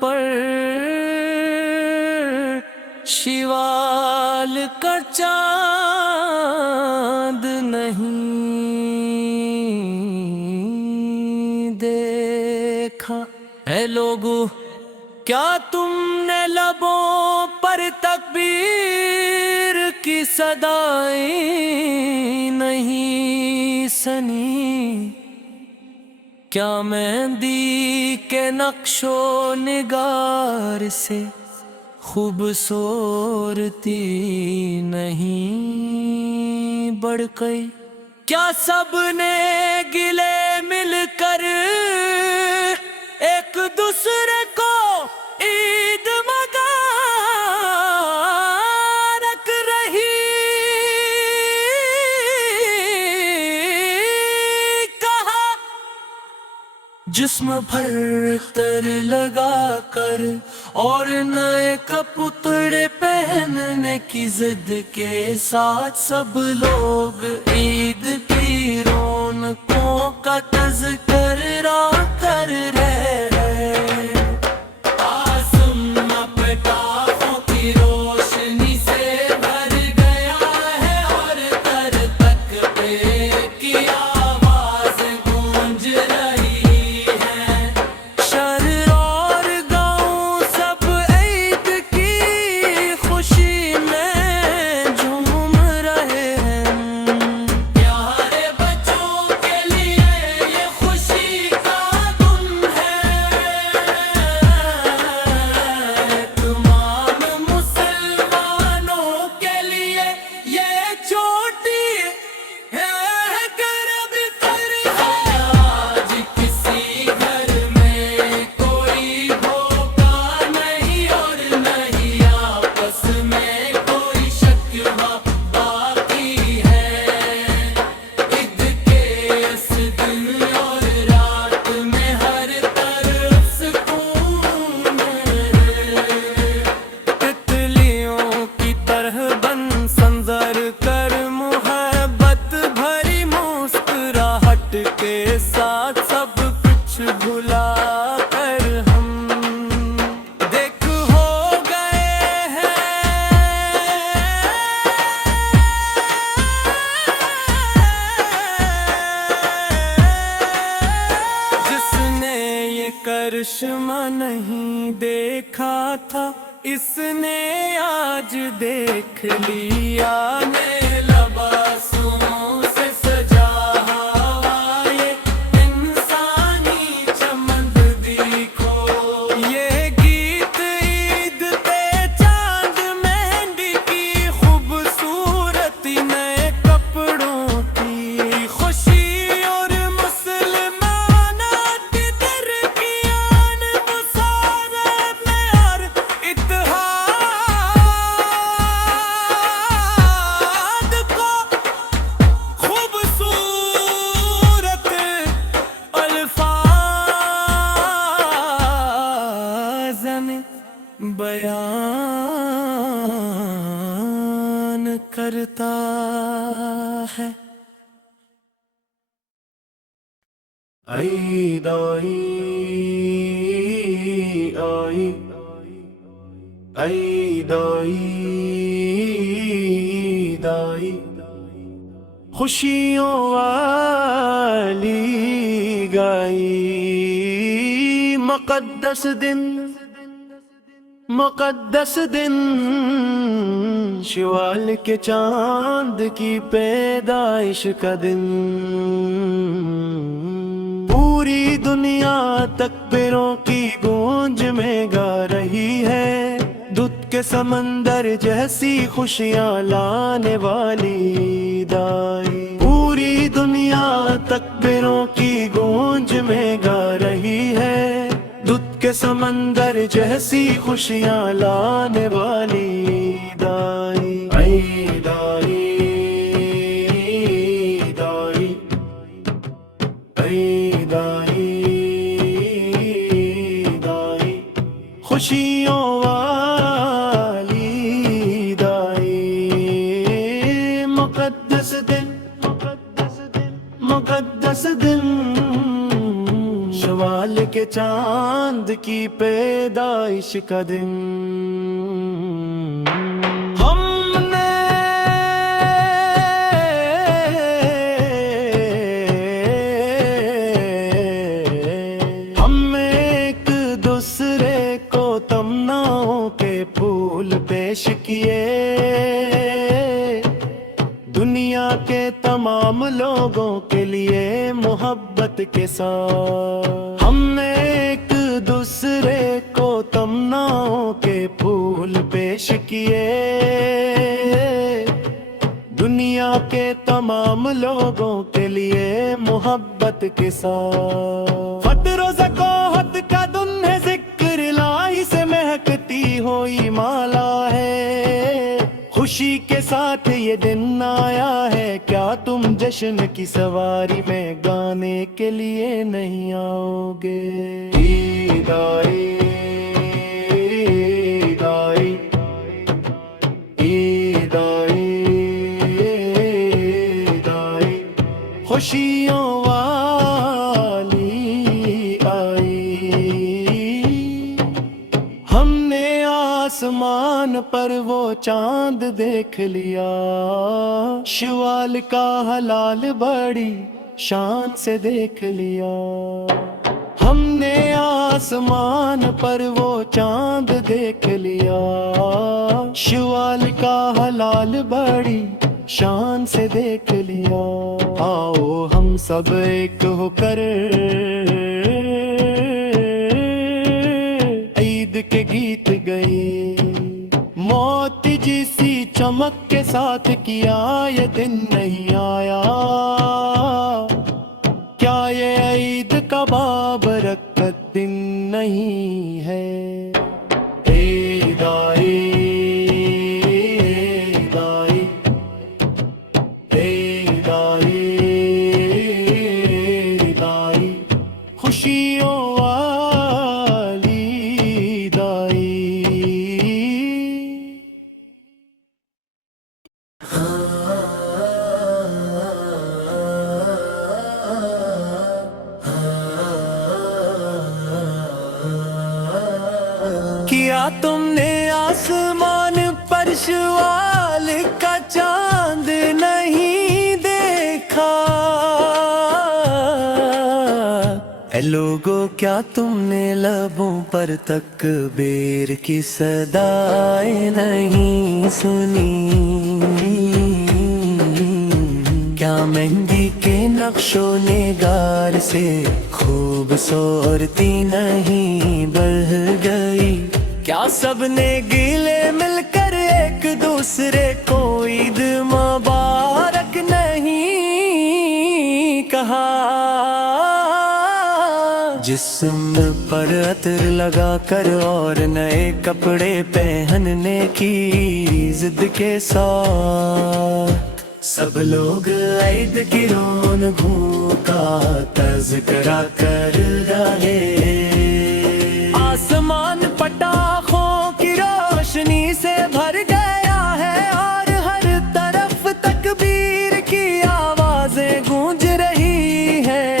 پر شیوال کا چاند نہیں دیکھا۔ اے لوگو کیا تم نے لبوں پر تکبیر کی صدائیں نہیں سنی؟ کیا مہندی کے نقش و نگار سے خوبصورتی نہیں بڑھ گئی؟ کیا سب نے گلے مل کر ایک دوسرے کو عید مبارک رہی کہا؟ جسم بھر تر لگا کر اور نئے کپڑے پہننے کی ضد کے ساتھ سب لوگ عید کی رونقوں کا تذکرہ کر رہے ہیں۔ آسمان پٹاخوں کی روشنی سے بھر گیا ہے اور تر تک پہ کی آواز گونج رہی ہے۔ شہر اور گاؤں سب عید کی خوشی میں جھوم رہے ہیں۔ پیارے بچوں کے لیے یہ خوشی کا دن ہے، تمام مسلمانوں کے لیے یہ چھوٹی ہے گرب تر ہے۔ آج کسی گھر میں کوئی دھوکہ نہیں اور نہیں آپس میں کوئی شکوہ باقی ہے۔ عید کے اس دن اور رات میں ہر طرف سکون ہے۔ تتلیوں کی طرح بن سنظر کر محبت بھری مسکراہٹ کے ساتھ سب کچھ بھلا کر ہم دیکھ ہو گئے ہیں۔ جس نے یہ کرشمہ نہیں دیکھا تھا اس نے آج دیکھ لیا۔ میں لباسوں سے سجا ہوا یہ انسانی چمن دیکھو، یہ گیت عید پہ چاند مہندی کی خوبصورتی نئے کپڑوں کی خوشی اور مسلمانات کی ترقیان مساوات میں اور اتحاد کو خوبصورت الفاظ میں بیان کرتا ہے۔ عید آئی آئی عید آئی عید آئی، خوشیوں والی گائی، مقدس دن مقدس دن، شوال کے چاند کی پیدائش کا دن۔ پوری دنیا تکبیروں کی گونج میں گا رہی ہے، دودھ کے سمندر جیسی خوشیاں لانے والی عید آئی۔ پوری دنیا تکبیروں کی گونج میں گا رہی ہے، دودھ کے سمندر جیسی خوشیاں لانے والی عید آئی۔ عید آئی عید آئی عید آئی عید آئی، خوشیوں والی عید آئی، مقدس دن مقدس دن، شوال کے کے چاند کی پیدائش کا دن ہم ایک دوسرے کو تمناؤں کے پھول پیش کیے، دنیا کے تمام لوگوں کے لیے محبت کے ساتھ ہم نے ایک دوسرے کو تمناؤں کے پھول پیش کیے، دنیا کے تمام لوگوں کے لیے محبت کے ساتھ فطر و ذکاوت کا دن ہے، ذکر الہی سے مہکتی ہوئی مالا ہے، خوشی کے ساتھ یہ دن آیا ہے، کیا تم جشن کی سواری میں گانے کے لیے نہیں آؤ گے؟ عید آئی، عید آئی، عید آئی، عید آئی، خوشیوں والی آئی۔ ہم نے آسمان پر وہ چاند دیکھ لیا، شوال کا ہلال بڑی شان سے دیکھ لیا، ہم نے آسمان پر وہ چاند دیکھ لیا، شوال کا ہلال بڑی شان سے دیکھ لیا، آؤ ہم سب ایک ہو کر عید کے گیت گئے، موتی جیسی چمک کے ساتھ کیا یہ دن نہیں آیا، کیا یہ عید کا بابرکت دن نہیں ہے؟ عید آئی، عید آئی، عید آئی، عید آئی، خوشیوں والی عید آئی۔ کیا تم نے آسمان پر شوال کا چاند نہیں دیکھا؟ اے لوگو کیا تم نے لبوں پر تکبیر کی صدائیں نہیں سنی؟ کیا مہندی کے نقش و نگار سے خوبصورتی نہیں بڑھ گئی؟ کیا سب نے گلے مل کر ایک دوسرے کو عید مبارک نہیں کہا؟ جسم پر عطر لگا کر اور نئے کپڑے پہننے کی ضد کے ساتھ سب لوگ عید کی رونقوں کا تذکرہ کر رہے، آسمان پٹاخوں کی روشنی سے بھر گیا ہے اور ہر طرف تکبیر کی آوازیں گونج رہی ہیں،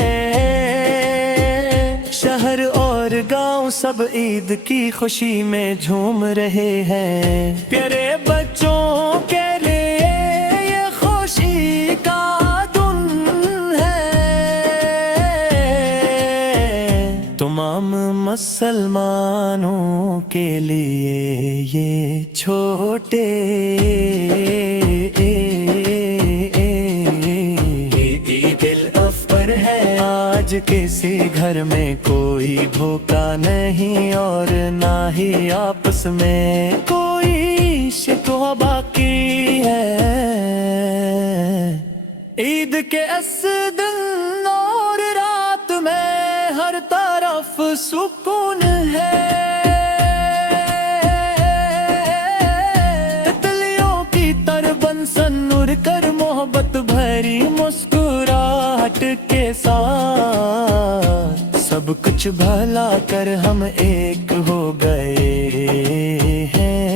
شہر اور گاؤں سب عید کی خوشی میں جھوم رہے ہیں، پیارے بچوں کے لیے یہ خوشی کا دن ہے، تمام مسلمانوں کے لیے یہ چھوٹے عید الاکبر ہے، آج کسی گھر میں کوئی بھوکا نہیں اور نہ ہی آپس میں کوئی شکوہ باقی ہے، عید کے اس دن اور رات میں ہر طرف سکون ہے، تتلیوں کی طرح بنسن اڑ کر محبت بھری مسکراہٹ کے ساتھ سب کچھ بھلا کر ہم ایک ہو گئے ہیں،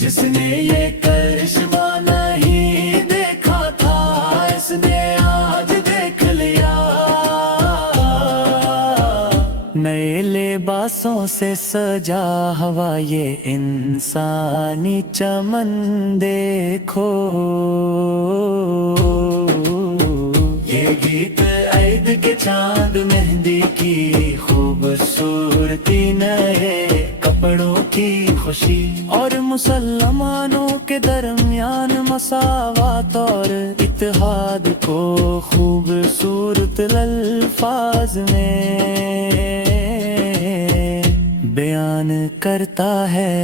جس نے یہ کرشمہ نہیں دیکھا تھا اس نے آج دیکھ لیا، نئے لباسوں سے سجا ہوا یہ انسانی چمن دیکھو، یہ گیت عید کے چاند مہندی کی خوبصورتی، نئے کپڑوں کی خوشی اور مسلمانوں کے درمیان مساوات اور اتحاد کو خوبصورت الفاظ میں بیان کرتا ہے۔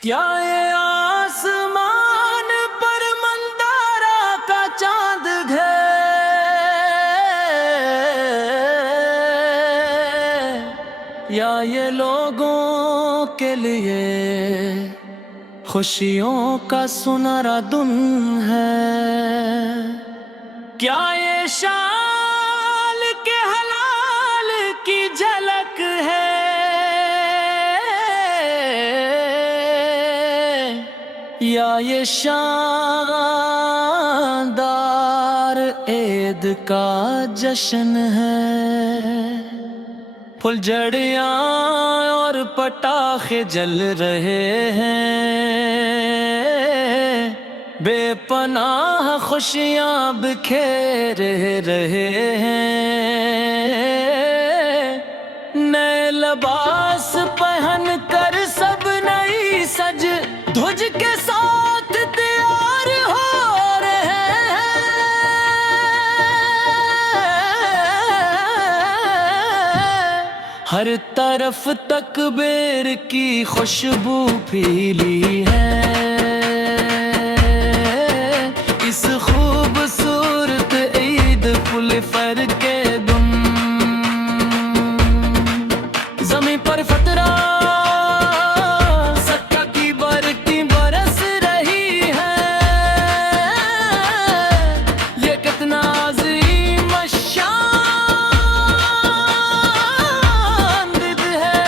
کیا یہ آسمان پر مندارا کا چاند ہے، یا یہ لوگوں کے لیے خوشیوں کا سنہرا دن ہے؟ کیا یہ شال کے حلال کی جھلک ہے، یا یہ شاندار عید کا جشن ہے؟ پھلجھڑیاں اور پٹاخے جل رہے ہیں، بے پناہ خوشیاں بکھیر رہے ہیں، نئے لباس پہن کر سب نئی سج دھج کے ساتھ تیار ہو رہے ہیں، ہر طرف تکبیر کی خوشبو پھیلی ہے، اس خوبصورت عید پل فر کے دن زمین پر فترہ صدقہ کی برکتیں برس رہی ہے، یہ کتنا عظیم الشان دن ہے،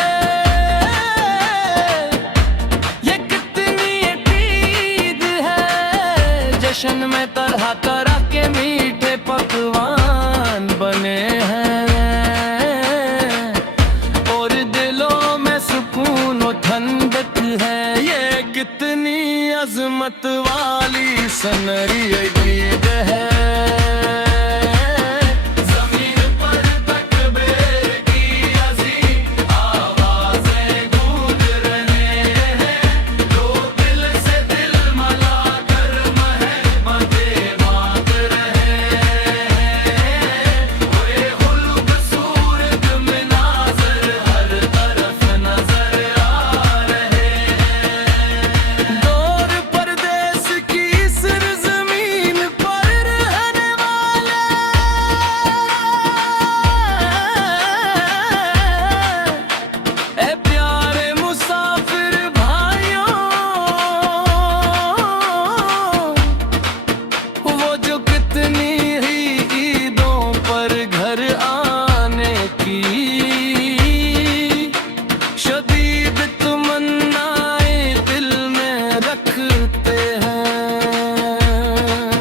یہ کتنی عید ہے، جشن میں طرح طرح کے میٹھے پکوان بنے ہیں، اور دلوں میں سکون و ٹھنڈک ہے، یہ کتنی عظمت والی سنہری عید ہے، زمین پر تکبیر کی عظیم آوازیں گونج رہے ہیں، لوگ دل سے دل ملا کر محبت بانٹ رہے ہیں، وہ خوبصورت مناظر ہر طرف نظر آ رہے ہیں، دور پردیس کی سرزمین پر رہنے والے اے پیارے مسافر بھائیوں، وہ جو کتنی ہی عیدوں پر گھر آنے کی شدید تمنائیں دل میں رکھتے ہیں،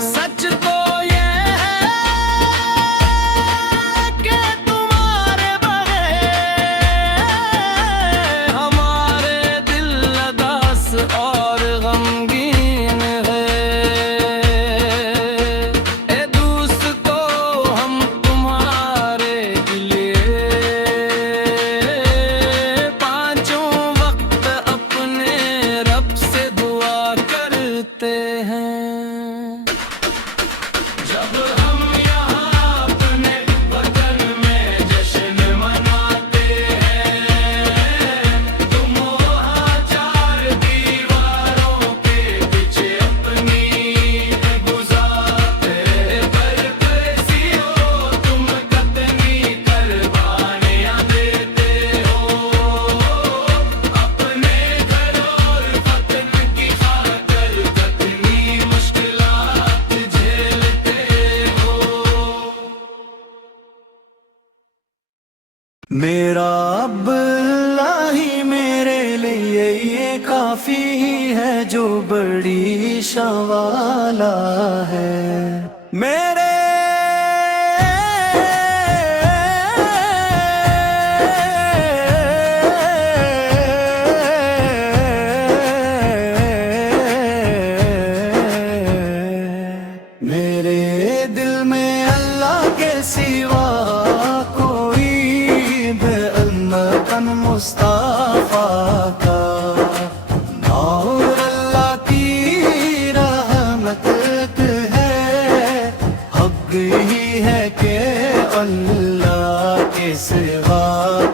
سچ تو یہ ہے کہ تمہارے بغیر ہمارے دل اداس اور غمگین ہے، اے دوست کو ہم تمہارے لیے پانچوں وقت اپنے رب سے دعا کرتے ہیں، جب ہم یہاں اپنے وطن میں جشن مناتے ہیں، تم وہاں چار دیواروں کے پیچھے اپنی گزارتے، پر کیسی ہو تم کتنی قربانیاں دیتے ہو، اپنے گھر اور وطن کی خاطر کتنی مشکلات جھیلتے ہو۔ میرا اب اللہ ہی میرے لیے یہ کافی ہی ہے، جو بڑی شان والا ہے، میرے سوا کوئی بعلمتاً مصطفیٰ کا، نور اللہ کی رحمت ہے، حق ہی ہے کہ اللہ کے سوا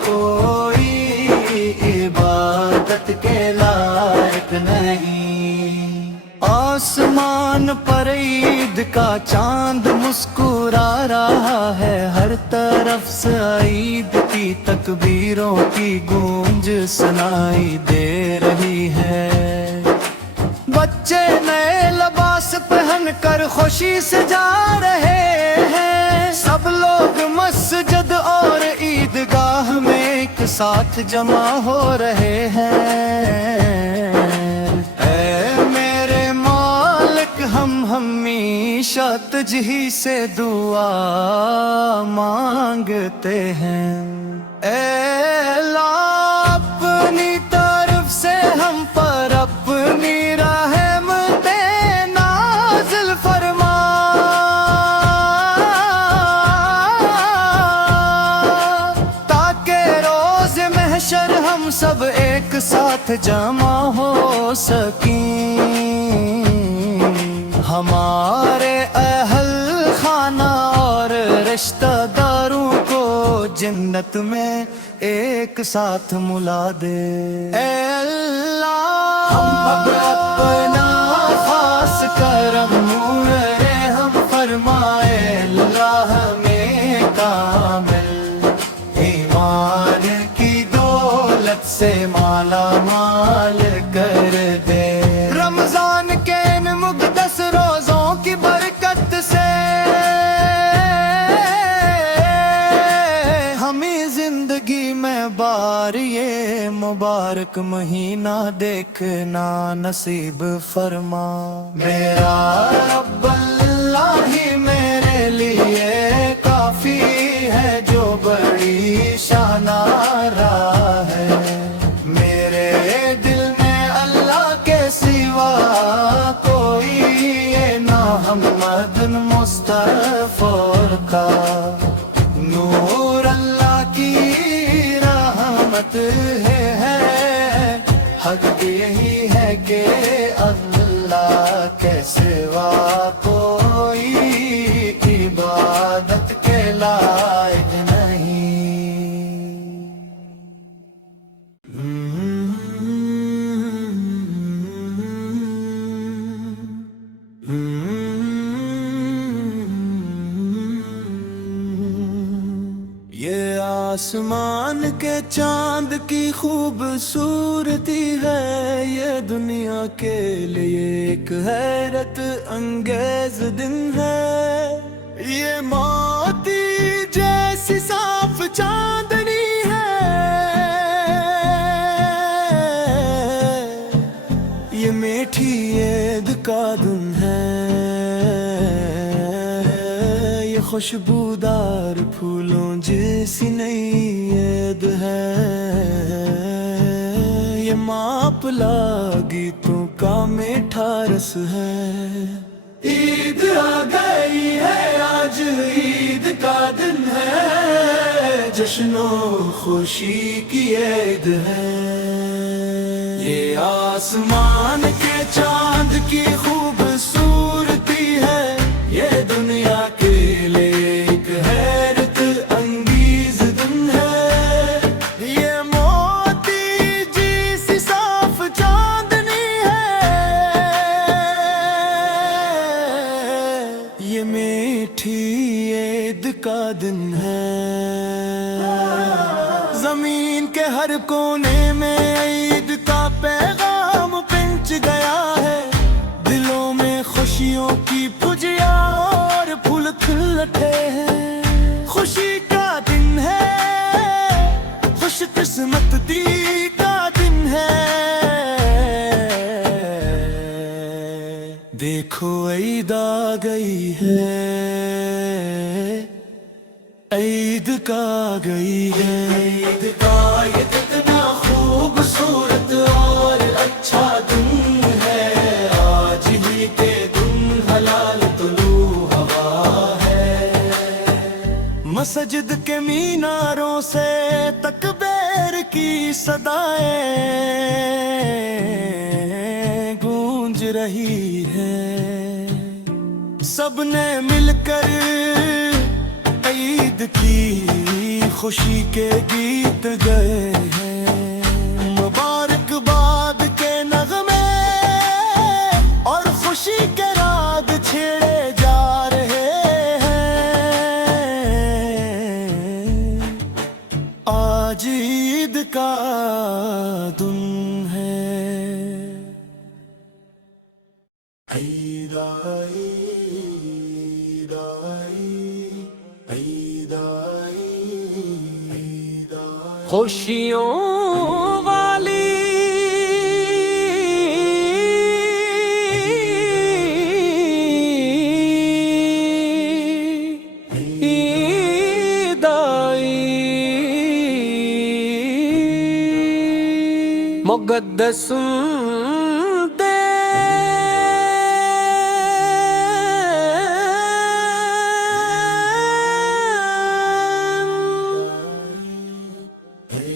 کوئی عبادت کے لائق نہیں۔ آسمان پر عید کا چاند مسکرا رہا ہے، ہر طرف سے عید کی تکبیروں کی گونج سنائی دے رہی ہے۔ بچے نئے لباس پہن کر خوشی سے جا رہے ہیں، سب لوگ مسجد اور عیدگاہ میں ایک ساتھ جمع ہو رہے ہیں۔ اے میرے مالک، ہم ہمیشہ تجھ ہی سے دعا مانگتے ہیں۔ اے اللہ، اپنی طرف سے ہم پر اپنی رحمتیں نازل فرما، تاکہ روز محشر ہم سب ایک ساتھ جمع ہو سکیں۔ ہمارے اہل خانہ اور رشتہ داروں کو جنت میں ایک ساتھ ملا دے۔ اے اللہ، ہم اب اپنا خاص کرم رحم فرمائے، اللہ میں کامل ایمان کی دولت سے مالا مال کر دے۔ رمضان کے ان مقدس روزوں کی برکت سے ہمیں زندگی میں بار یہ مبارک مہینہ دیکھنا نصیب فرما۔ میرا رب اللہ ہی میرے لیے کافی ہے، جو بڑی شانارہ ہے۔ میرے دل میں اللہ کے سوا کوئی یہ نہ محمد مصطفیٰ کا، نور اللہ کی رحمت ہے، حق یہی ہے کہ اللہ کے سوا کوئی عبادت کے لائق نہیں۔ یہ آسمان کے چاند کی خوبصورتی ہے، یہ دنیا کے لیے ایک حیرت انگیز دن ہے۔ یہ موتی جیسی صاف چاندنی ہے، یہ میٹھی عید کا دن ہے، یہ خوشبودار پھولوں جیسی نئی عید ہے، یہ ماپلا گیتوں کا میٹھا رس ہے۔ عید آ گئی ہے، آج عید کا دن ہے، جشن و خوشی کی عید ہے۔ یہ آسمان کے چاند کی خوبصورتی ہے، یہ دنیا کے لیے ایک حیرت انگیز دن ہے۔ یہ موتی جیسی صاف چاندنی ہے، یہ میٹھی عید کا دن ہے۔ زمین کے ہر کونے میں عید کا پیغام پہنچ گیا ہے، دلوں میں خوشیوں کی پجیا اور پھول کھل اٹھے ہیں۔ خوشی کا دن ہے، خوش قسمتی کا دن ہے، دیکھو عید آ گئی ہے، عید کا آ گئی ہے۔ عید کا یہ کتنا خوبصورت اور اچھا دن ہے، آج ہی کے دن حلال طلوع ہوا ہے۔ مسجد کے میناروں سے تکبیر کی صدائیں گونج رہی ہیں، سب نے مل کر عید کی خوشی کے گیت گئے ہیں، مبارکباد کے نغمے اور خوشی کے راگ چھیڑے جا رہے ہیں، آج عید کا دن ہے۔ عید آئی، عید آئی، عید آئی، عید آئی، خوشیوں والی عید آئی، مقدس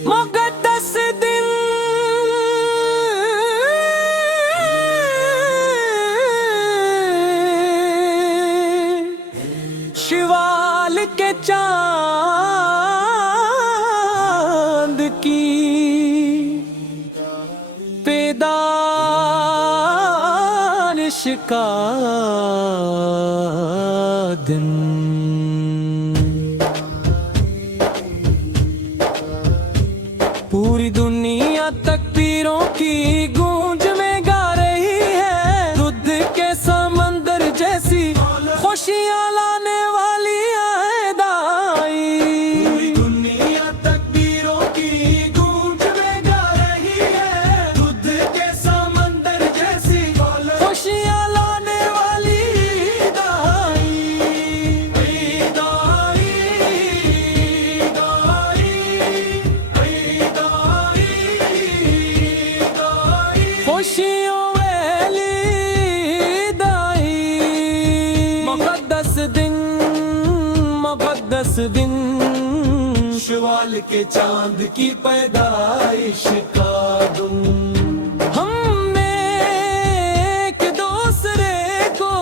مقدس دن شوال کے چاند کی پیدائش کا دن، پوری دنیا تکبیروں کی گونج میں گا رہی ہے، دودھ کے سمندر جیسی خوشیاں لانے والی عید آئی، پوری دنیا تکبیروں کی گونج میں گا رہی ہے، دودھ کے سمندر جیسی خوشیاں لانے والی عید آئی، عید آئی، عید آئی، عید آئی، عید آئی، خوشیوں والی عید آئی، مقدس دن، مقدس دن، شوال کے چاند کی پیدائش کا دن، ہم نے ایک دوسرے کو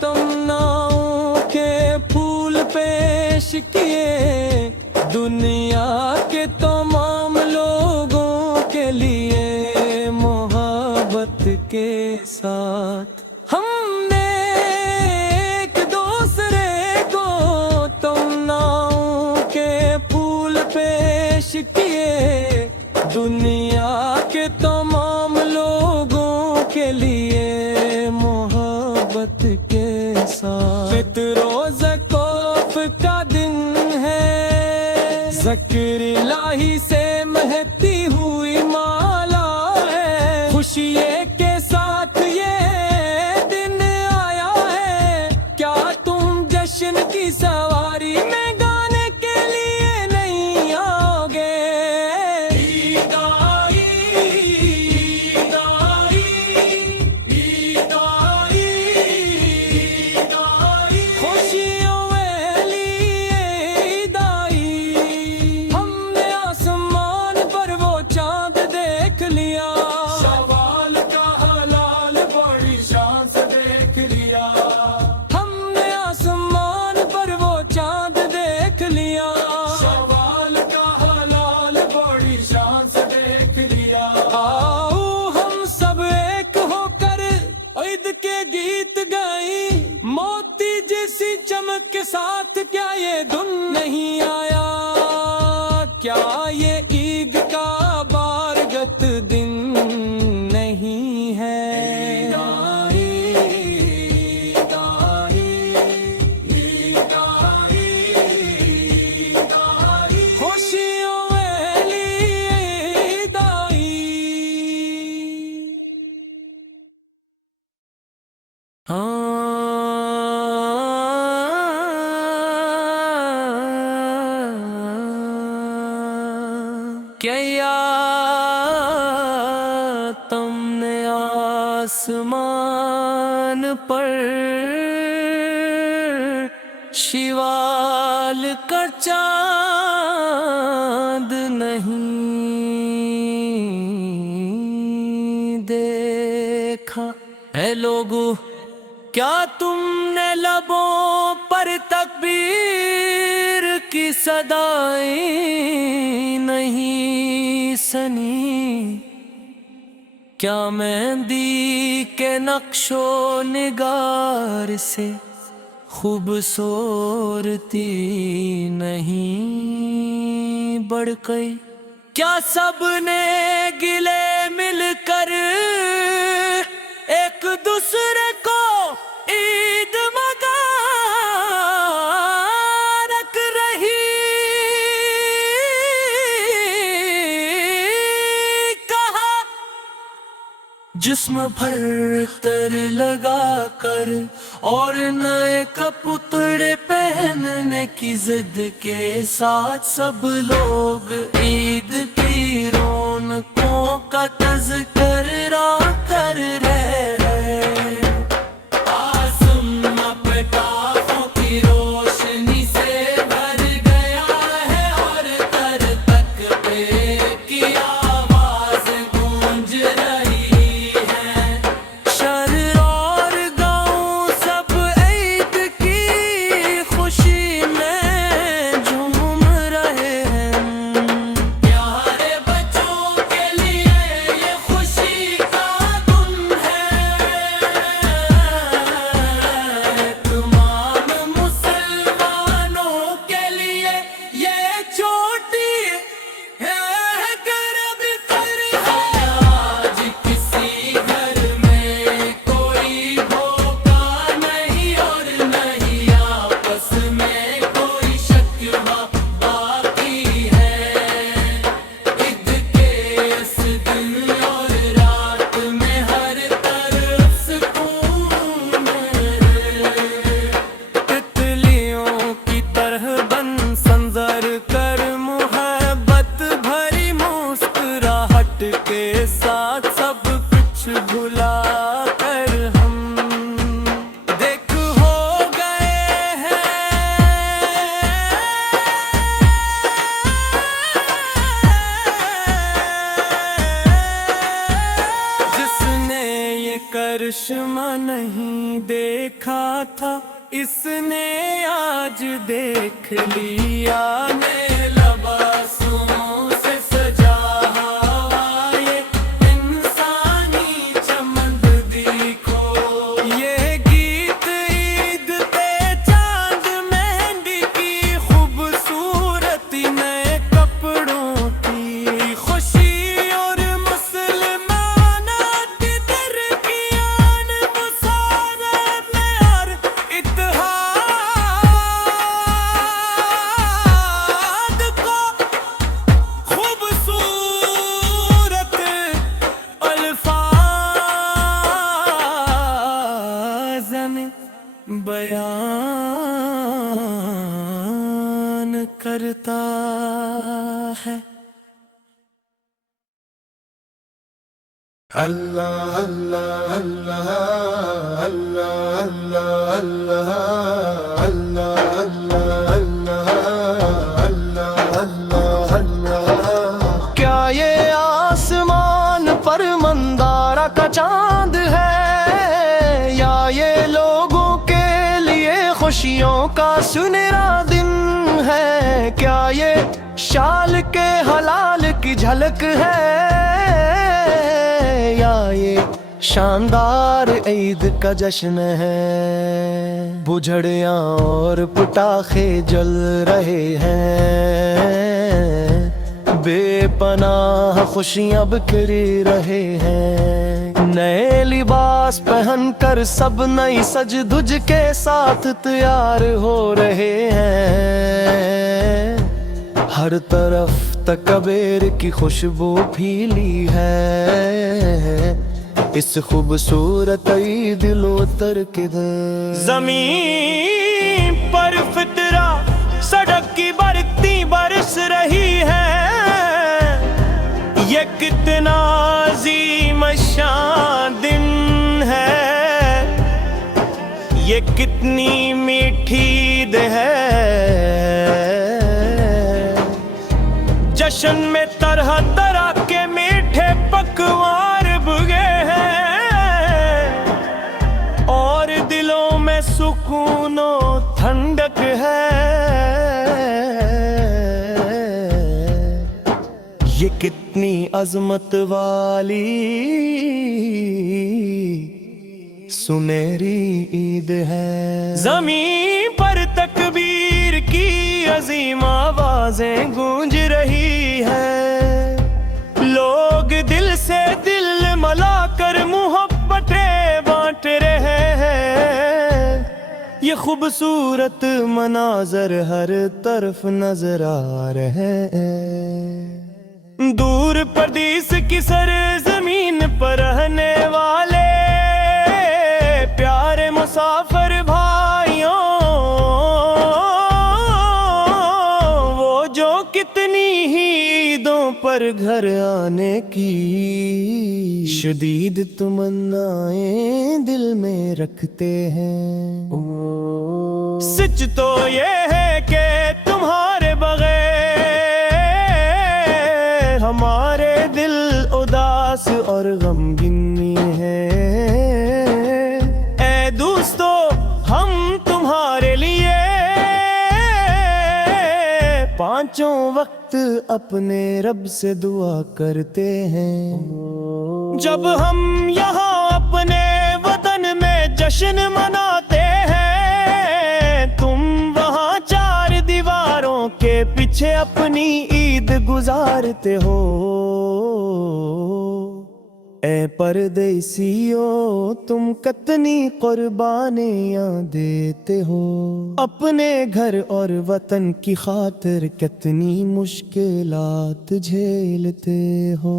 تمناؤں کے پھول پیش کیے، دنیا کے تمام لوگوں کے لیے محبت کے ساتھ، ہم نے ایک دوسرے کو تمناؤں کے پھول پیش کیے، دنیا کے تمام لوگوں کے لیے محبت کے ساتھ، فطر و زکوف کا دن ہے، ذکر الہی سے مہتی ہوئی مالا ہے، خوشی کے ساتھ یہ دن آیا ہے، کیا تم جشن کی سواری میں گانے کے لیے نہیں آؤ گے؟ عید آئی، عید آئی، عید آئی، عید آئی، خوشیوں والی عید آئی، ہم نے آسمان پر وہ چاند دیکھ لیا، شوال کا حلال بڑی شان سے دیکھ لیا، ہم نے آسمان پر وہ چاند دیکھ لیا، شوال کا حلال بڑی شان سے دیکھ لیا، آؤ ہم سب ایک ہو کر عید کے گیت گائیں، موتی جیسی چمک کے ساتھ، کیا یہ دن نہیں آیا؟ کیا یہ عید کا بارگت دن نہیں ہے؟ عید آئی، عید آئی، عید آئی، عید آئی، خوشیوں والی عید آئی، کیا تم نے آسمان پر شوال کا چاند نہیں دیکھا۔ اے لوگو کیا تم نے لبوں پر تکبیر کی صدائیں نہیں سنی؟ کیا مہندی کے نقش و نگار سے خوبصورتی نہیں بڑھ گئی؟ کیا سب نے گلے مل کر ایک دوسرے کو عید مبارک رہی کہا؟ جسم بھر تر لگا کر اور نئے کپڑے پہننے کی ضد کے ساتھ سب لوگ عید کی رونقوں کا تذکرہ کر رہے ہیں۔ آسمان پٹاخوں کی روشنی سے بھر گیا ہے اور تر تک پہ کی آواز گونج رہی ہے۔ شہر اور گاؤں سب عید کی خوشی میں جھوم رہے ہیں۔ پیارے بچوں کے لیے یہ خوشی کا دن ہے، تمام مسلمانوں کے لیے یہ چھوٹی ہے گرم تر ہے۔ آج کسی گھر میں کوئی بھوکا نہیں اور نہیں آپس میں کوئی شکوہ باقی ہے۔ عید کے اس دن اور رات میں ہر طرف سکون ہے۔ تتلیوں کی طرح بن سنظر کر محبت بھری مسکراہٹ کے ساتھ سب کچھ بھلا کر ہم دیکھ ہو گئے ہیں۔ جس نے یہ کرشمہ نہیں دیکھا تھا اس نے آج دیکھ لیا۔ نئے لباسوں سے سجا ہوا یہ انسانی چمن دیکھو، یہ گیت عید پہ چاند مہندی کی خوبصورتی نئے کپڑوں کی خوشی اور مسلمانات کی ترقیان مسارت میں ہر اتحاد کو خوبصورت الفاظ میں بیان کرتا ہے۔ اللہ اللہ اللہ اللہ اللہ اللہ اللہ اللہ اللہ اللہ۔ کیا یہ آسمان پر مندارہ کا چاند ہے یا یہ لوگوں کے لیے خوشیوں کا سنہرا دن ہے؟ کیا یہ شال کے حلال کی جھلک ہے یا یہ شاندار عید کا جشن ہے؟ بجھڑیاں اور پٹاخے جل رہے ہیں، بے پناہ خوشیاں بکھر رہے ہیں۔ نئے لباس پہن کر سب نئی سج دھج کے ساتھ تیار ہو رہے ہیں۔ ہر طرف تکبیر کی خوشبو پھیلی ہے، اس خوبصورت عید لوتر کدھر؟ زمین پر فطرہ سڑک کی برکتی برس رہی ہے، یہ کتنا عظیم شان دن ہے، یہ کتنی میٹھی دے ہیں، جشن میں طرح طرح کے میٹھے پکوان بھگے ہیں، اور دلوں میں سکون و ٹھنڈک ہے۔ یہ کتنی عظمت والی سنہری عید ہے، زمین پر تکبیر کی عظیم آوازیں گونج رہی ہے، لوگ دل سے دل ملا کر محبتیں بانٹ رہے ہیں، یہ خوبصورت مناظر ہر طرف نظر آ رہے ہیں، دور پردیس کی سرزمین پر رہنے والے پیارے مسافر بھائیوں، وہ جو کتنی ہی عیدوں پر گھر آنے کی شدید تمنائیں دل میں رکھتے ہیں، سچ تو یہ ہے کہ تمہارے بغیر ہمارے دل اداس اور غمگین ہیں، اے دوستو ہم تمہارے لیے پانچوں وقت اپنے رب سے دعا کرتے ہیں، جب ہم یہاں اپنے وطن میں جشن مناتے ہیں، تم وہاں چار دیواروں کے پیچھے اپنی عید گزارتے ہو، اے پردیسیو تم کتنی قربانیاں دیتے ہو، اپنے گھر اور وطن کی خاطر کتنی مشکلات جھیلتے ہو۔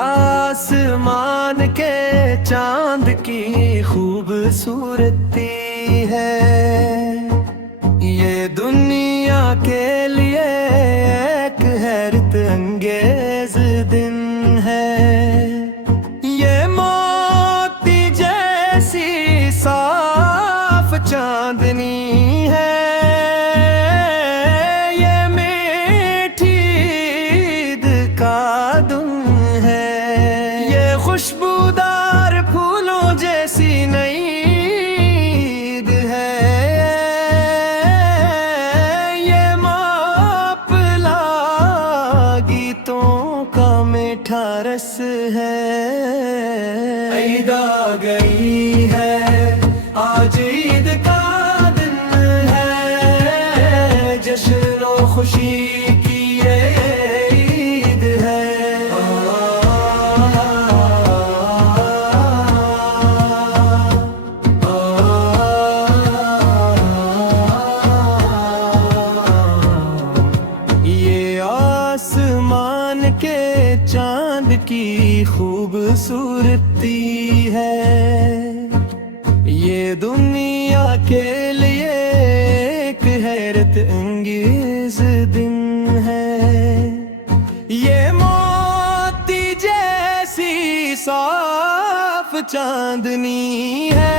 آسمان کے چاند کی خوبصورتی ہے، یہ دنیا کے لیے ایک حیرت انگیز دن ہے، یہ موتی جیسی صاف چاندنی ہے، یہ میٹھی عید کا دن ہے، خوشبودار پھولوں جیسی نئی عید ہے، یہ ماپلا گیتوں کا میٹھا رس ہے، عید آ گئی ہے آج عید کا دن ہے، جشن و خوشی کی عید ہے، آسمان کے چاند کی خوبصورتی ہے، یہ دنیا کے لیے ایک حیرت انگیز دن ہے، یہ موتی جیسی صاف چاندنی ہے،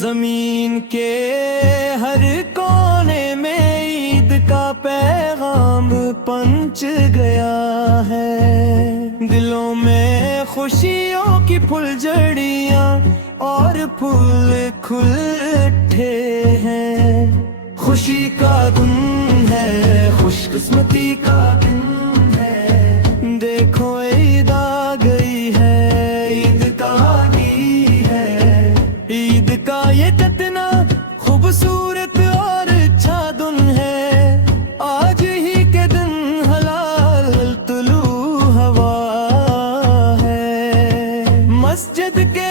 زمین کے ہر کونے میں عید کا پیغام پہنچ گیا ہے، دلوں میں خوشیوں کی پھلجھڑیاں اور پھول کھل اٹھے ہیں، خوشی کا دن ہے، خوش قسمتی کا دن ہے، دیکھو عید آ گئی ہے، عید کا کا یہ کتنا خوبصورت اور اچھا دن ہے، آج ہی کے دن حلال طلوع ہوا ہے، مسجد کے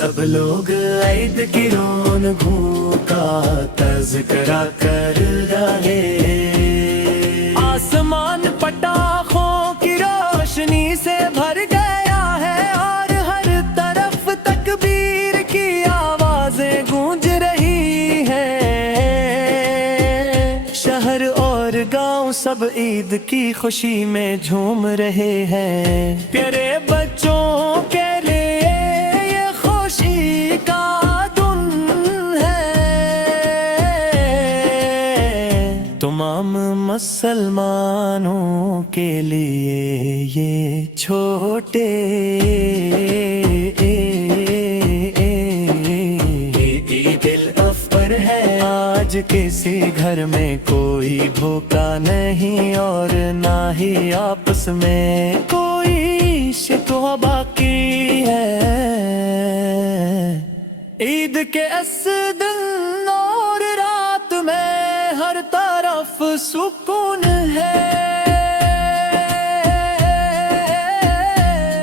سب لوگ عید کی رونقوں کا تذکرہ کر رہے، آسمان پٹاخوں کی روشنی سے بھر گیا ہے اور ہر طرف تکبیر کی آوازیں گونج رہی ہیں، شہر اور گاؤں سب عید کی خوشی میں جھوم رہے ہیں، پیارے بچوں کے لیے یہ خوشی کا دن ہے، تمام مسلمانوں کے لیے یہ چھوٹے عید الاکبر ہے، آج کسی گھر میں کوئی بھوکا نہیں اور نہ ہی آپس میں کوئی شکوہ باقی ہے، عید کے اس دن اور رات میں ہر طرف سکون ہے،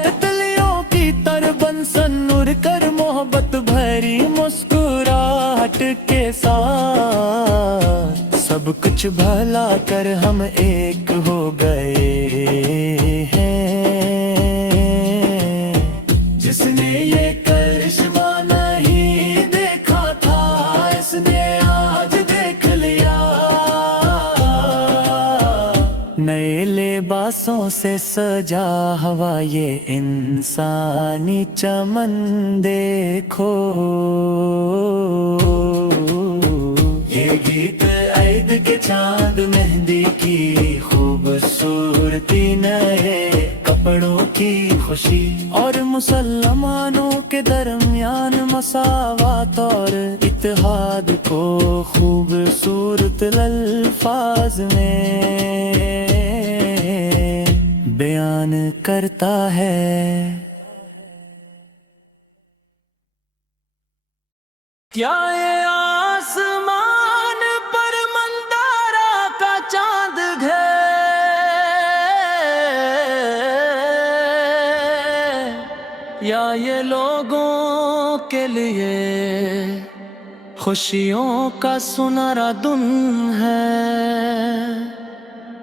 تتلیوں کی طرح بنسن اڑ کر محبت بھری مسکراہٹ کے ساتھ سب کچھ بھلا کر ہم ایک ہو گئے ہیں، جس نے یہ کرشمہ نہیں دیکھا تھا اس نے آج دیکھ لیا، نئے لباسوں سے سجا ہوا یہ انسانی چمن دیکھو، یہ گیت عید کے چاند مہندی کی خوبصورتی، نئے کپڑوں کی خوشی اور مسلمانوں کے درمیان مساوات اور اتحاد کو خوبصورت الفاظ میں بیان کرتا ہے۔ کیا یہ آسمان پر مندارا کا چاند ہے، یا یہ لوگوں کے لیے خوشیوں کا سنہرا دن ہے،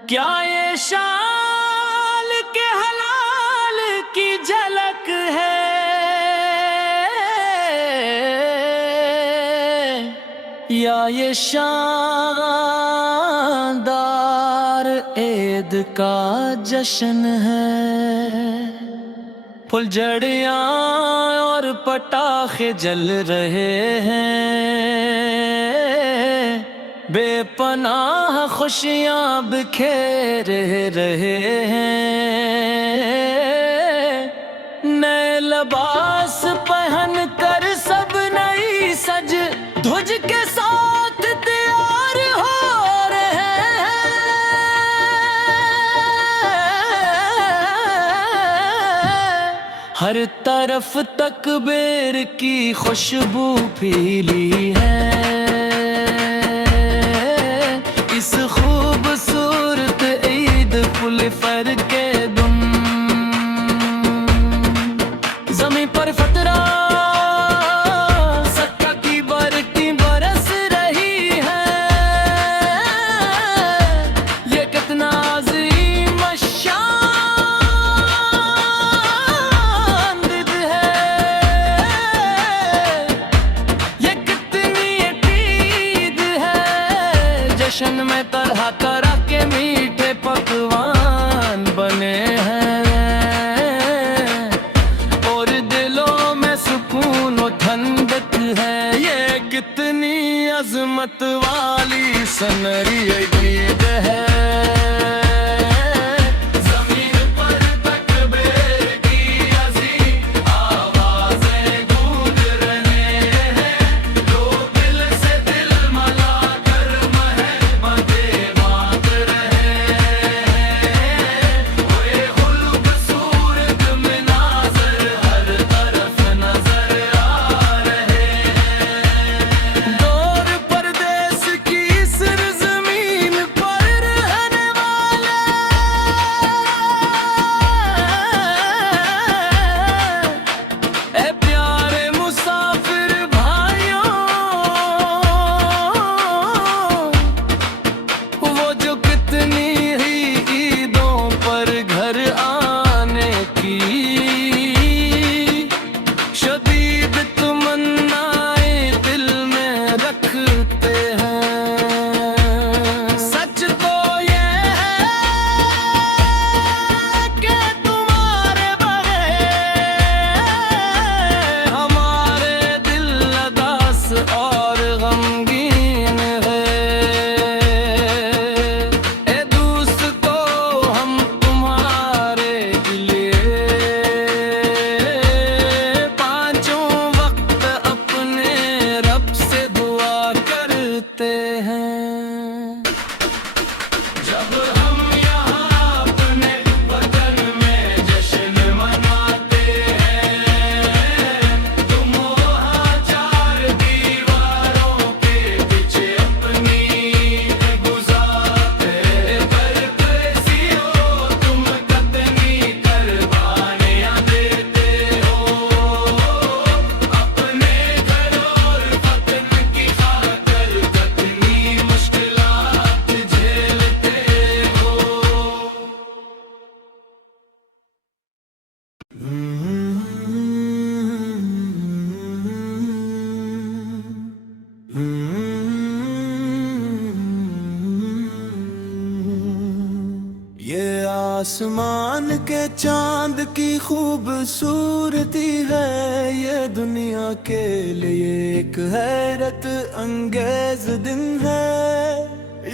کیا یہ شال کے حلال کی جھلک ہے، یا یہ شاندار عید کا جشن ہے، پھلجھڑیاں اور پٹاخے جل رہے ہیں، بے پناہ خوشیاں بکھیر رہے ہیں، نئے لباس پہن کر سب نئی سج دھج کے ساتھ تیار ہو رہے ہیں، ہر طرف تکبیر کی خوشبو پھیلی ہے، اس خوبصورت عید پل فر کے دن زمین پر فترہ جشن میں طرح طرح کے میٹھے پکوان بنے ہیں، اور دلوں میں سکون و ٹھنڈک ہے، یہ کتنی عظمت والی سنہری عید ہے، دور پردیس کی سرزمین آسمان کے چاند کی خوبصورتی ہے، یہ دنیا کے لیے ایک حیرت انگیز دن ہے۔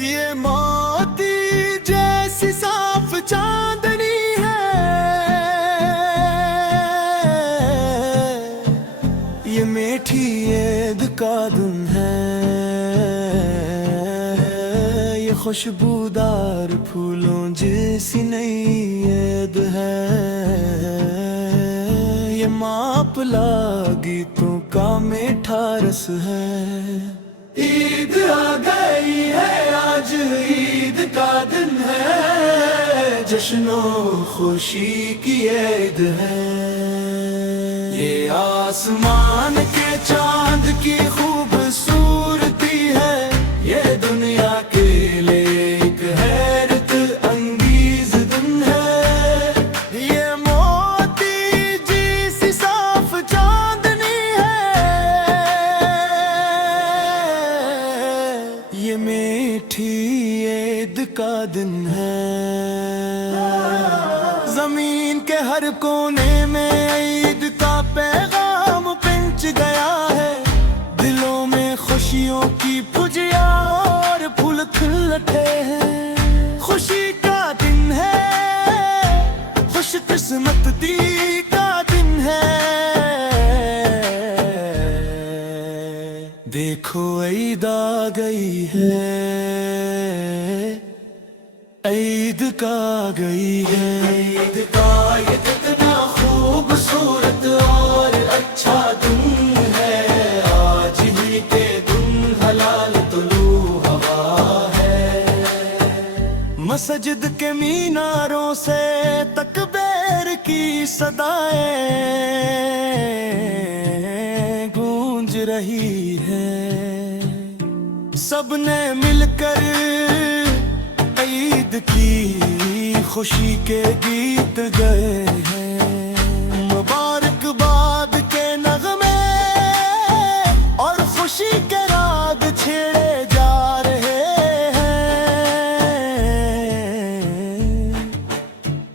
یہ موتی جیسی صاف چاندنی ہے، یہ میٹھی عید کا دن ہے، یہ خوشبودار پھولوں جیسی نئی عید ہے، یہ ماپلا گیتوں کا میٹھا رس ہے۔ عید آ گئی ہے، آج عید کا دن ہے، جشن و خوشی کی عید ہے۔ یہ آسمان کے چاند کی خوبصورتی ہے، یہ دنیا کے لیے ایک حیرت انگیز دن ہے۔ یہ موتی جیسی صاف چاندنی ہے، یہ میٹھی عید کا دن ہے۔ زمین کے ہر کونے میں عید کا پیغام پہنچ گیا ہے، دلوں میں خوشیوں کی پھجیاں اور پھول کھل اٹھے ہیں۔ خوشی کا دن ہے، خوش قسمتی کا دن ہے، دیکھو عید آ گئی ہے، عید کا آ گئی ہے۔ عید کا یہ کتنا خوبصورت اور اچھا دن ہے، آج ہی کے دن حلال طلوع ہوا ہے۔ مسجد کے میناروں سے تکبیر کی صدائیں گونج رہی ہیں، سب نے مل کر عید کی خوشی کے گیت گئے ہیں۔ مبارکباد کے نغمے اور خوشی کے راگ چھیڑے جا رہے ہیں،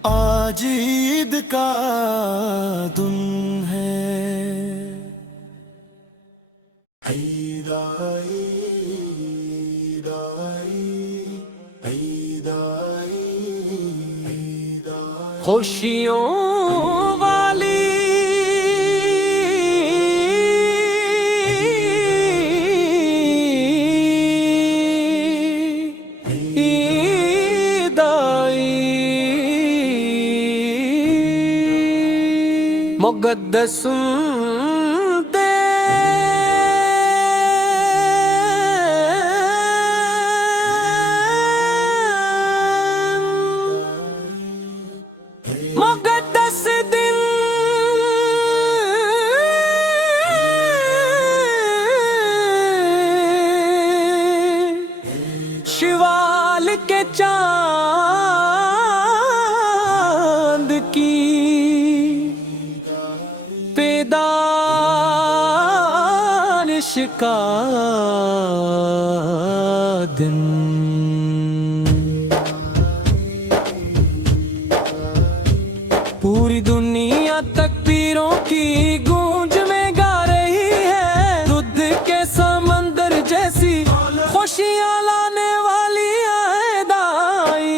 آج عید کا دن ہے۔ عید آئی، عید آئی، عید آئی، عید آئی، خوشیوں والی عید آئی، مقدس مقدس دن، شوال کے چاند کی پیدائش کا دن، پوری دنیا تکبیروں کی گونج میں گا رہی ہے، دودھ کے سمندر جیسی خوشیاں لانے والی عید آئی۔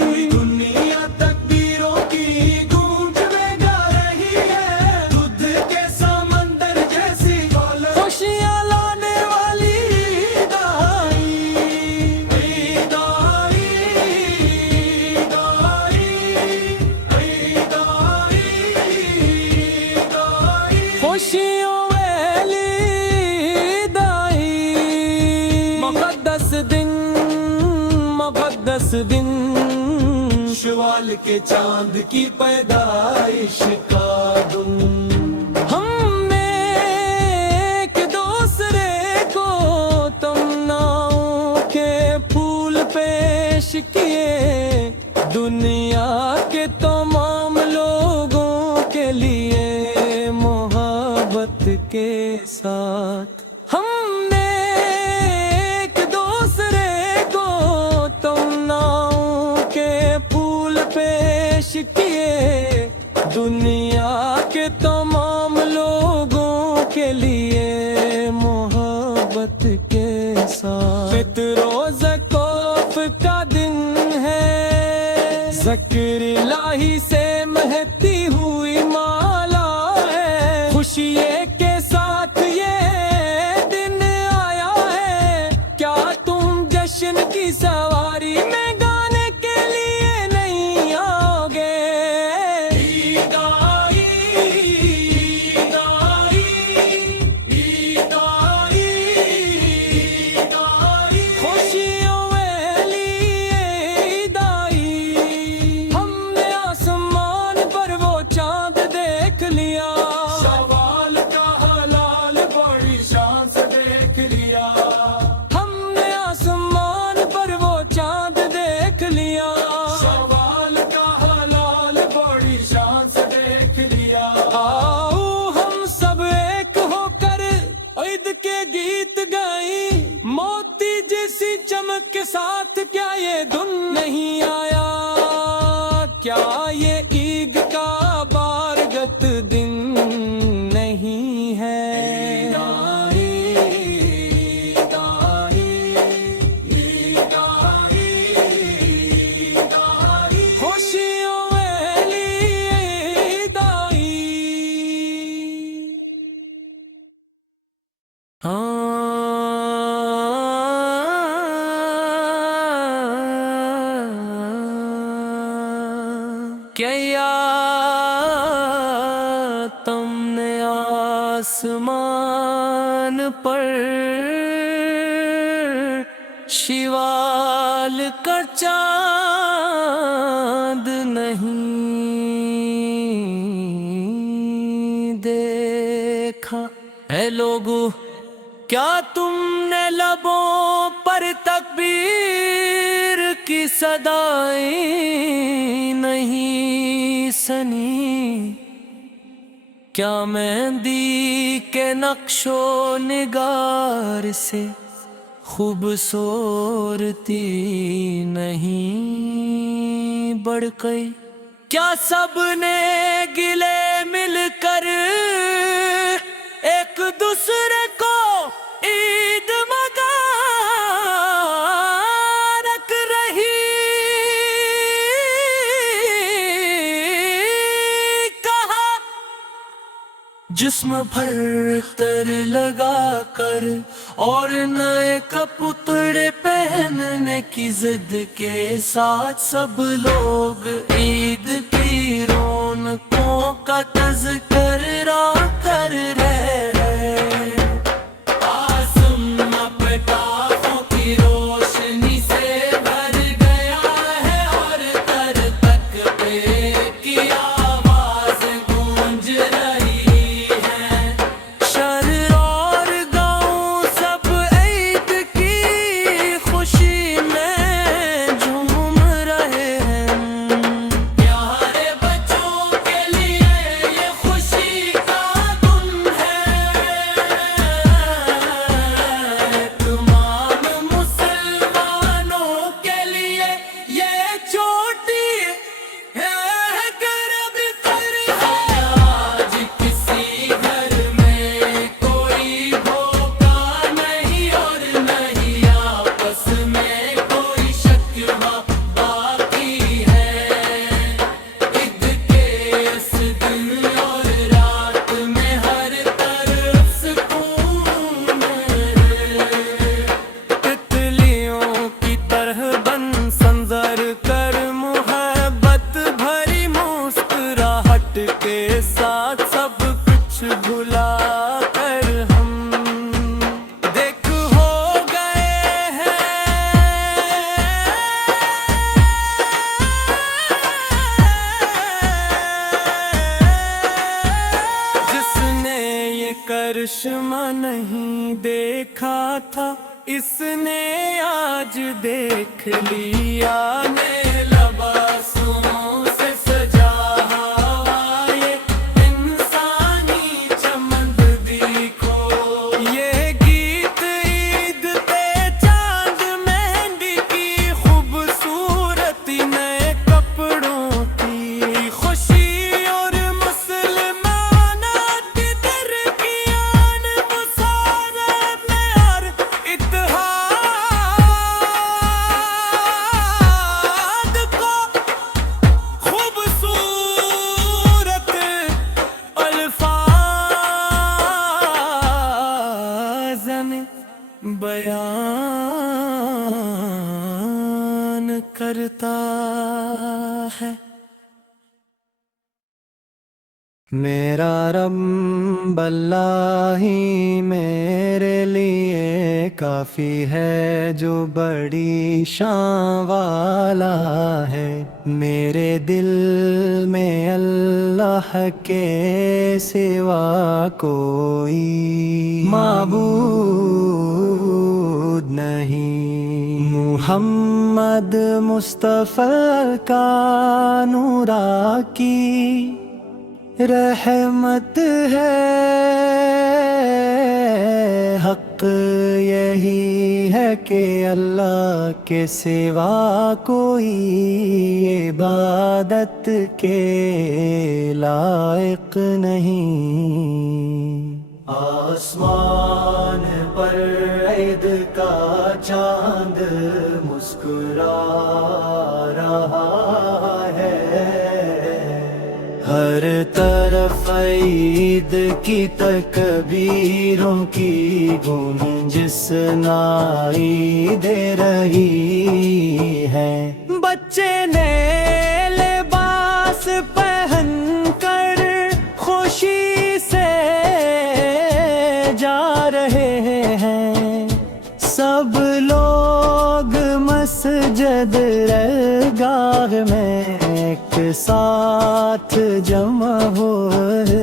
پوری دنیا تکبیروں کی گونج میں گا رہی ہے، دودھ کے سمندر جیسی خوشیاں لانے والی عید آئی، عید آئی، عید آئی، عید آئی، عید آئی، خوشیوں والی عید آئی، مقدس دن، مقدس دن، شوال کے چاند کی پیدائش کا دن۔ ہم نے ایک دوسرے کو تمناؤں کے پھول پیش کیے، دنیا کے تمام لوگوں کے لیے محبت کے ساتھ ہم نے ایک دوسرے کو تمناؤں کے پھول پیش دنیا کے تمام لوگوں کے لیے محبت کے ساتھ فطر و زکوف کا دن ہے، ذکر الہی سے مہتی ہوئی مالا ہے، خوشی کے ساتھ یہ دن آیا ہے، کیا تم جشن کی سواری میں گانے کے لیے نہیں آؤ گے؟ عید آئی، عید آئی، عید آئی، عید آئی، خوشیوں والی عید آئی، ہم نے آسمان پر وہ چاند دیکھ لیا، شوال کا ہلال بڑی شان سے دیکھ لیا، ہم نے آسمان پر وہ چاند دیکھ لیا، شوال کا ہلال بڑی شان سے دیکھ لیا، آؤ ہم سب ایک ہو کر عید کے گیت گائیں، موتی جیسی چمک کے ساتھ کیا یہ دن نہیں آیا؟ کیا یہ عید کا بارگت دن نہیں ہے؟ عید آئی، عید آئی، عید آئی، عید آئی، خوشیوں والی عید آئی۔ کیا تم نے آسمان پر شوال کا چاند نہیں دیکھا؟ اے لوگو، کیا تم نے لبوں پر تکبیر کی صدائیں نہیں سنی؟ کیا مہندی کے نقش و نگار سے خوبصورتی نہیں بڑھ گئی؟ کیا سب نے گلے مل کر ایک دوسرے کو عید مبارک رہی کہا؟ جسم بھر تر لگا کر اور نئے کپڑے پہننے کی ضد کے ساتھ سب لوگ عید کی رونقوں کا تذکرہ کر رہے ہیں۔ آسمان پٹاخوں کی روشنی سے بھر گیا ہے اور تر تک پہ کی آواز گونج رہی ہے، شہر اور گاؤں سب عید کی خوشی میں جھوم رہے ہیں۔ پیارے بچوں کے لیے یہ خوشی کا دن ہے، تمام مسلمانوں کے لیے یہ چھوٹی ہے گرب کر ہے۔ آج کسی گھر میں کوئی بھوکا نہیں اور نہیں آپس میں کوئی شکوہ باقی ہے، عید کے اس دن اور رات میں ہر طرف سکون ہے۔ تتلیوں کی طرح بن سنظر کر محبت بھری مسکراہٹ کے ساتھ سب کچھ بھلا کر ہم دیکھ ہو گئے ہیں۔ جس نے یہ کرشمہ نہیں دیکھا تھا، اس نے آج دیکھ لیا۔ نئے لباسوں سے سجا ہوا یہ انسانی چمن دیکھو، یہ گیت عید پہ چاند مہندی کی خوبصورتی، نئے کپڑوں کی خوشی اور بیان کرتا ہے۔ میرا رب اللہ ہی میرے لیے کافی ہے، جو بڑی شان والا ہے۔ میرے دل میں اللہ کے سوا کوئی معبود نہیں۔ محمد مصطفیٰ کا نورا کی رحمت ہے، حق یہی ہے کہ اللہ کے سوا کوئی عبادت کے لائق نہیں۔ آسمان پر عید کا چاند مسکرا رہا ہے، ہر طرف عید کی تکبیروں کی گونج سنائی دے رہی ہے۔ بچے نئے لباس پہن کر خوشی سے جا رہے ہیں، سب لوگ مسجد درگاہ میں ایک ساتھ جمع ہوئے۔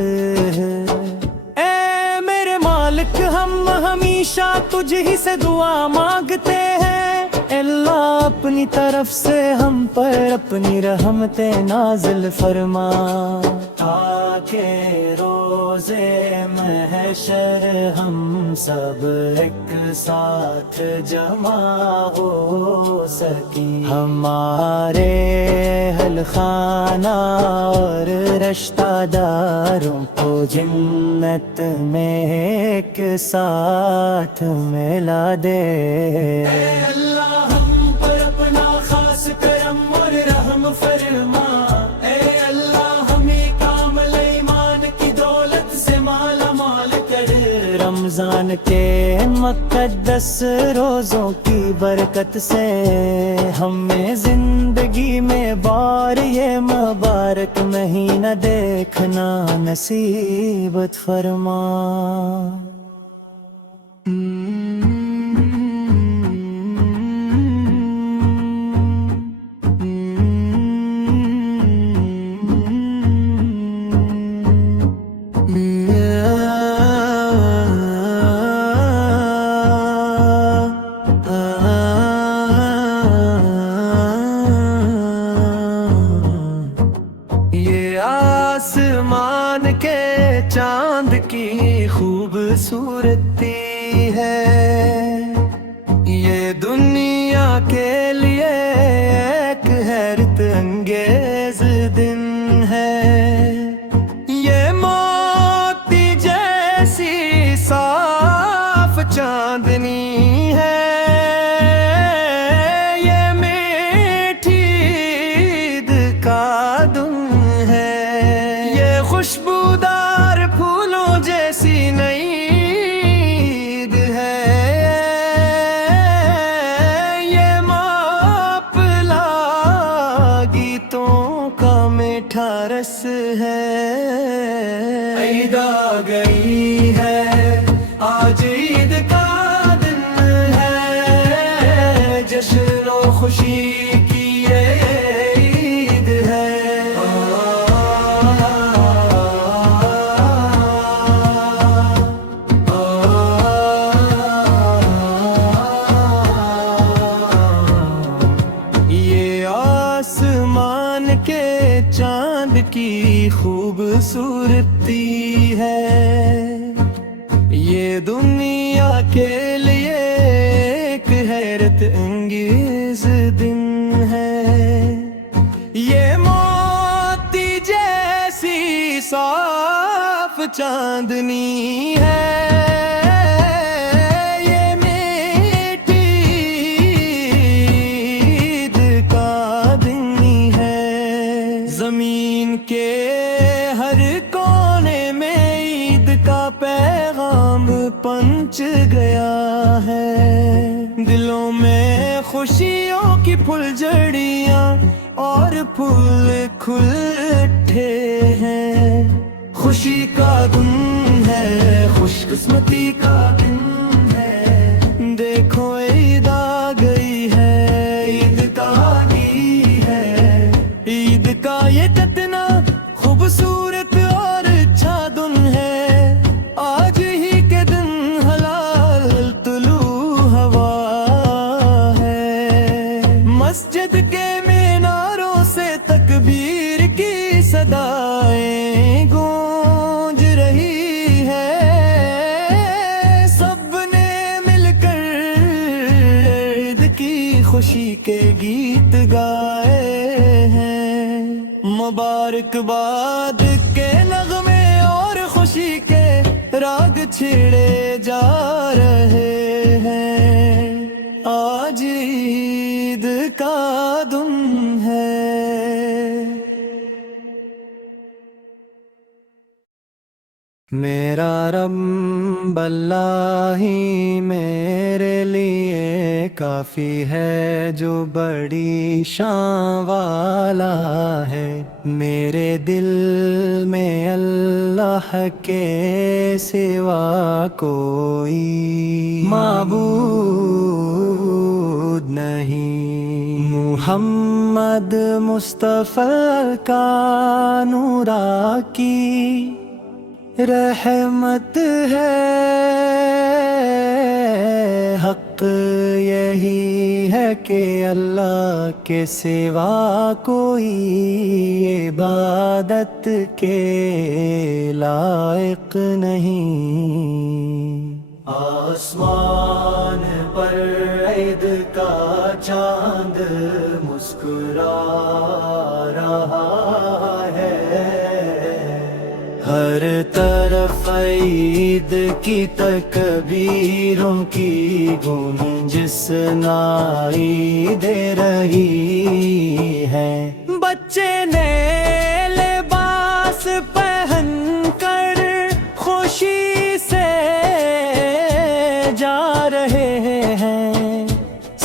اے میرے مالک، ہم ہمیشہ تجھ ہی سے دعا مانگتے ہیں، اللہ اپنی طرف سے ہم پر اپنی رحمتیں نازل فرما، تاکہ روزے محشر ہم سب ایک ساتھ جمع ہو سکیں۔ ہمارے اہل خانہ اور رشتہ داروں کو جنت میں ایک ساتھ ملا دے۔ اے اللہ ہم پر اپنا خاص کرم اور رحم فرما، اے اللہ ہمیں کامل ایمان کی دولت سے مالا مال کر، رمضان کے مقدس روزوں کی برکت سے ہمیں زندگی میں بار یہ مبارک مہینہ دیکھنا نصیبت فرما۔ آسمان کے چاند کی خوبصورتی ہے، یہ دنیا کے لیے ایک حیرت انگیز دن ہے۔ یہ موتی جیسی صاف چاندنی ہے، یہ میٹھی عید کا دن ہے، خوشبودار پھولوں جیسی نئی عید ہے، یہ ماپلا گیتوں کا میٹھا رس ہے۔ عید آ گئی ہے، آج عید کا دن ہے، جشن و خوشی کی عید ہے۔ آسمان کے چاند کی خوبصورتی ہے، یہ دنیا کے لیے ایک حیرت انگیز دن ہے، یہ موتی جیسی صاف چاندنی ہے، زمین کے ہر کونے میں عید کا پیغام پہنچ گیا ہے، دلوں میں خوشیوں کی پھلجھڑیاں اور پھول کھل اٹھے ہیں۔ خوشی کا دن ہے، خوش قسمتی کا دن ہے، دیکھو عید آ گئی ہے، عید کا آنی ہے، عید کا یہ کتنا خوبصورت اور اچھا دن ہے، آج ہی کے دن حلال طلوع ہوا ہے، مسجد کے میناروں سے تکبیر کی صدائیں گونج رہی ہے، سب نے مل کر عید کی خوشی کے گیت گائے ہیں، مبارکباد کے نغمے اور خوشی کے راگ چھڑے جا رہے ہیں، آج عید کا دن ہے۔ میرا رب اللہ ہی میرے لیے کافی ہے، جو بڑی شان والا ہے، میرے دل میں اللہ کے سوا کوئی معبود نہیں، محمد مصطفیٰ کا نورا کی رحمت ہے، حق یہی ہے کہ اللہ کے سوا کوئی عبادت کے لائق نہیں، آسمان پر عید کا چاند مسکرا رہا ہے، ہر طرف عید کی تکبیروں کی گونج سنائی دے رہی ہے، بچے نئے لباس پہن کر خوشی سے جا رہے ہیں،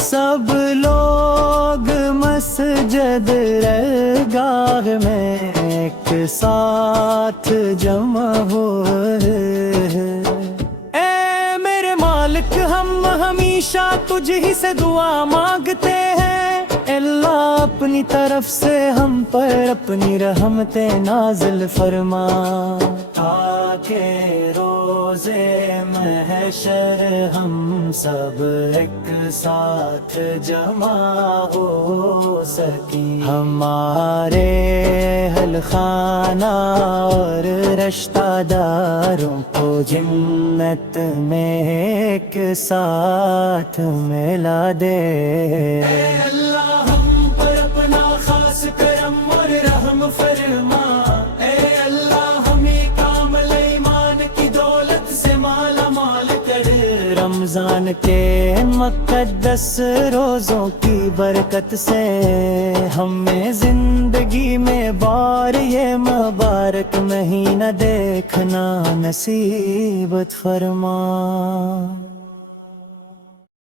سب لوگ مسجد درگاہ میں ایک ساتھ جمع ہوئے ہیں، اے میرے مالک ہم ہمیشہ تجھ ہی سے دعا مانگتے ہیں، اللہ اپنی طرف سے ہم پر اپنی رحمتیں نازل فرما، تاکہ روزے محشر ہم سب ایک ساتھ جمع ہو سکیں، ہمارے اہل خانہ اور رشتہ داروں کو جنت میں ایک ساتھ ملا دے، اے اللہ ہم پر اپنا خاص کرم اور رحم فرما، اے اللہ ہمیں کامل ایمان کی دولت سے مالا مال کر، رمضان کے مقدس روزوں کی برکت سے ہمیں زندگی میں بار یہ مبارک مہینہ دیکھنا نصیبت فرما۔